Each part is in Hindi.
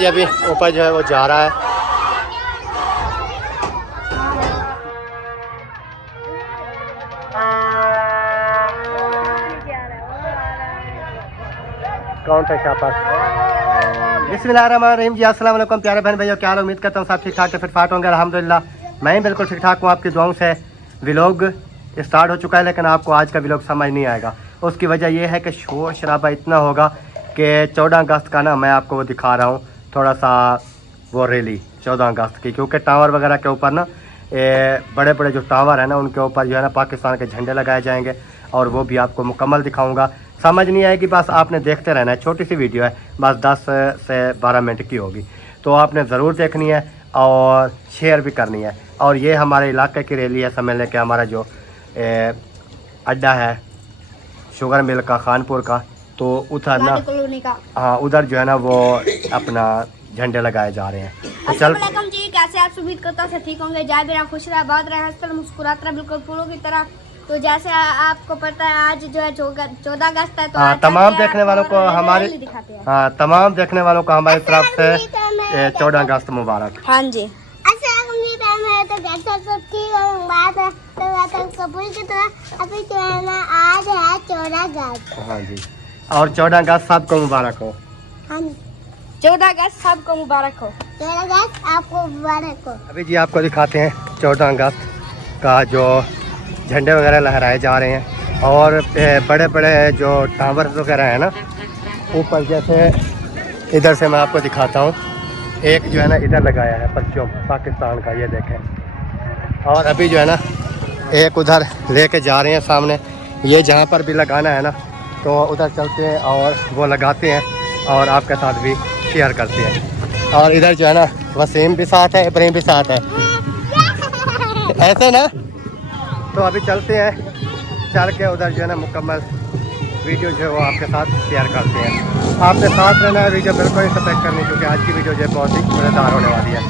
जी अभी ऊपर जो है वो जा रहा है। कौन था शाबाश। बिस्मिल्लाहिर्रहमानिर्रहीम जी, अस्सलाम वालेकुम प्यारे बहन भैया, क्या हाल? उम्मीद करता हूँ सब ठीक ठाक फिट फाट होंगे। अल्हम्दुलिल्लाह मैं ही बिल्कुल ठीक ठाक हूँ। आपकी दुआओं से व्लॉग स्टार्ट हो चुका है, लेकिन आपको आज का व्लॉग समझ नहीं आएगा। उसकी वजह यह है कि शोर शराबा इतना होगा कि 14 अगस्त का ना मैं आपको वो दिखा रहा हूँ थोड़ा सा वो रैली 14 अगस्त की, क्योंकि टावर वगैरह के ऊपर ना बड़े बड़े जो टावर है ना उनके ऊपर जो है ना पाकिस्तान के झंडे लगाए जाएंगे, और वो भी आपको मुकम्मल दिखाऊंगा। समझ नहीं आएगी, बस आपने देखते रहना है। छोटी सी वीडियो है, बस 10 से 12 मिनट की होगी, तो आपने ज़रूर देखनी है और शेयर भी करनी है। और ये हमारे इलाके की रैली है, समझ लें कि हमारा जो अड्डा है शुगर मिल का खानपुर का, तो उधर ना हाँ उधर जो है ना वो अपना झंडे लगाए जा रहे हैं। तो चल जी, कैसे आप उम्मीद करता हूँ ठीक होंगे। जय भी रहा, खुश रहा, बात रहा, हंसकर मुस्कुराता रहा, बिल्कुल फूलों की तरह। तो जैसे आपको पता है आज जो है 14 अगस्त है, तो हाँ तमाम देखने वालों को हमारे तमाम देखने वालों को हमारी तरफ से 14 अगस्त मुबारक। हाँ जी। आज है 14 अगस्त। हाँ जी, और 14 अगस्त सबको मुबारक हो। हाँ जी, 14 अगस्त सबको मुबारक हो। 14 अगस्त आपको मुबारक हो। अभी जी आपको दिखाते हैं 14 अगस्त का जो झंडे वगैरह लहराए जा रहे हैं, और बड़े बड़े जो टावर्स वगैरह हैं ना ऊपर, जैसे इधर से मैं आपको दिखाता हूँ। एक जो है ना इधर लगाया है पश्चिम पाकिस्तान का, ये देखें। और अभी जो है ना एक उधर लेके जा रहे हैं सामने, ये जहाँ पर भी लगाना है ना तो उधर चलते हैं और वो लगाते हैं और आपके साथ भी शेयर करते हैं। और इधर जो है ना वसीम भी साथ है, इब्राहिम भी साथ है, ऐसे ना। तो अभी चलते हैं, चल के उधर जो है ना मुकम्मल वीडियो जो है वो आपके साथ शेयर करते हैं। आपने साथ रहना है, वीडियो बिल्कुल नहीं स्किप करनी, क्योंकि आज की वीडियो जो है बहुत ही मज़ेदार होने वाली है।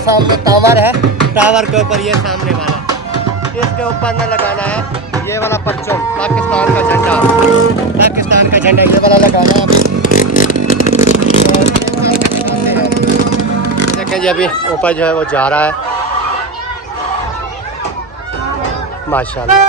सामने टावर है, टावर के ऊपर ये सामने वाला, इसके ऊपर न लगाना है ये वाला परचम, पाकिस्तान का झंडा, पाकिस्तान का झंडा ये वाला लगाना है। जी अभी ऊपर जो है वो जा रहा है माशाल्लाह।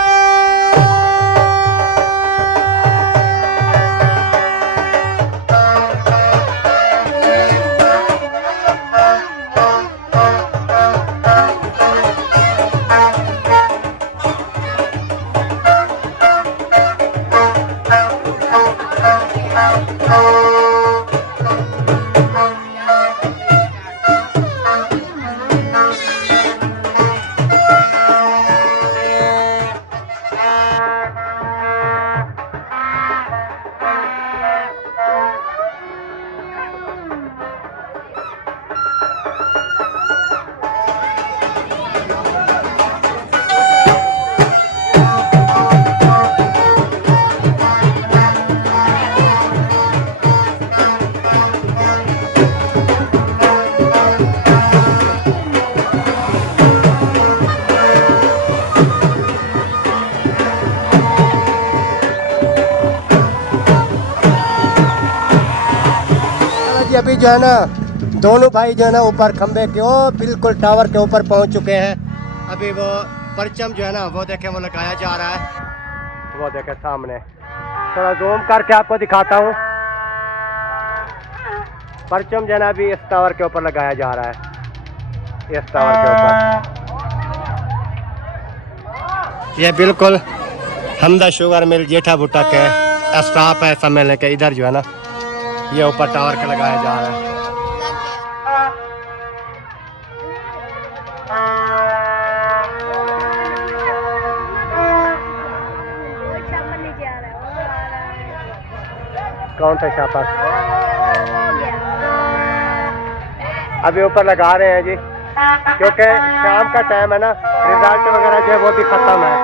जी अभी जो है ना दोनों भाई जो है ना ऊपर खंबे के बिल्कुल टावर के ऊपर पहुंच चुके हैं। अभी वो परचम जो है ना वो देखे वो लगाया जा रहा है, वो देखे सामने। थोड़ा जूम करके आपको दिखाता हूँ। परचम जो है ना अभी इस टावर के ऊपर लगाया जा रहा है, इस टावर के ऊपर। ये बिल्कुल हमदा शुगर मिल जेठा भुट्टा के स्टाफ है सब मिलने के। इधर जो है ना ये ऊपर टावर के लगाया जा रहा है। कौन सा छापा? अभी ऊपर लगा रहे हैं जी, क्योंकि शाम का टाइम है ना, रिजल्ट वगैरह जो है वो भी खत्म है।